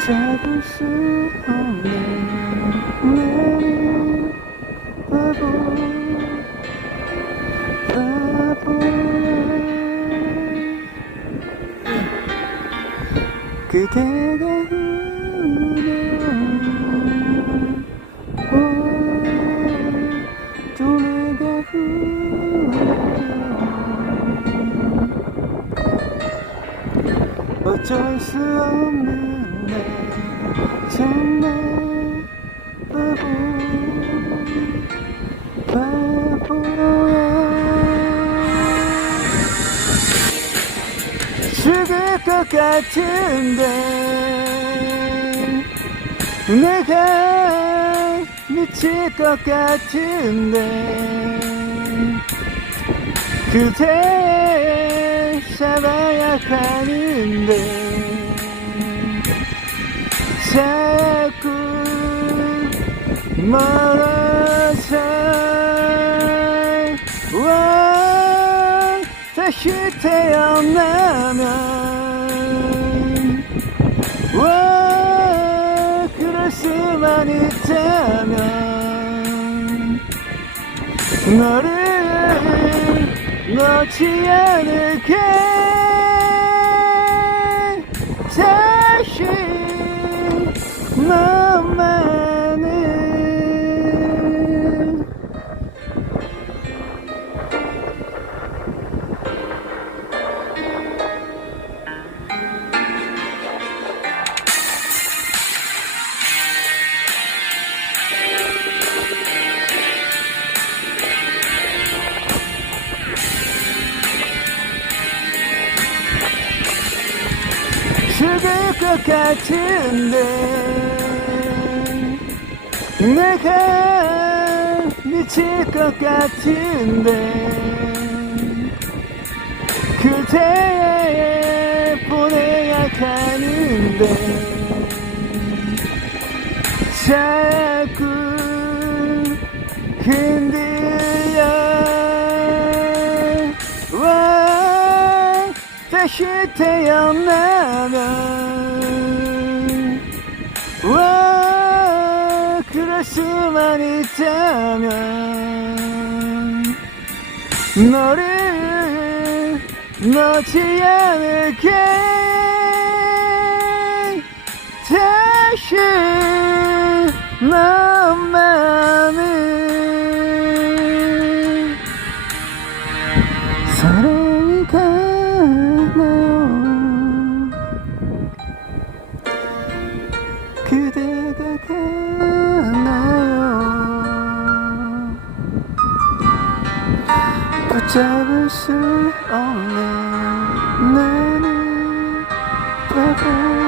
붙잡을 수 없는 나는 바보야. 그대가 울면 또 내가 울면 어쩔 수 없는 나 정말 바보야. 죽을 것 같은데 내가 미칠 것 같은데 그대 잡아야 하는데 자꾸 멀어져 와. 다시 태어나면 와 그럴 수만 있다면 너를 놓지 않을게. 다시 너만을 죽을 것 같은데 내가 미칠 것 같은데 그대 보내야 하는데 자꾸 흔들려 와. 다시 태어나면 와 그럴 수만 있다면 너를 놓지 않을게. 다시 너만을 사랑이 가나요. 그대가 가나요. 붙잡을 수 없는 나는 바보.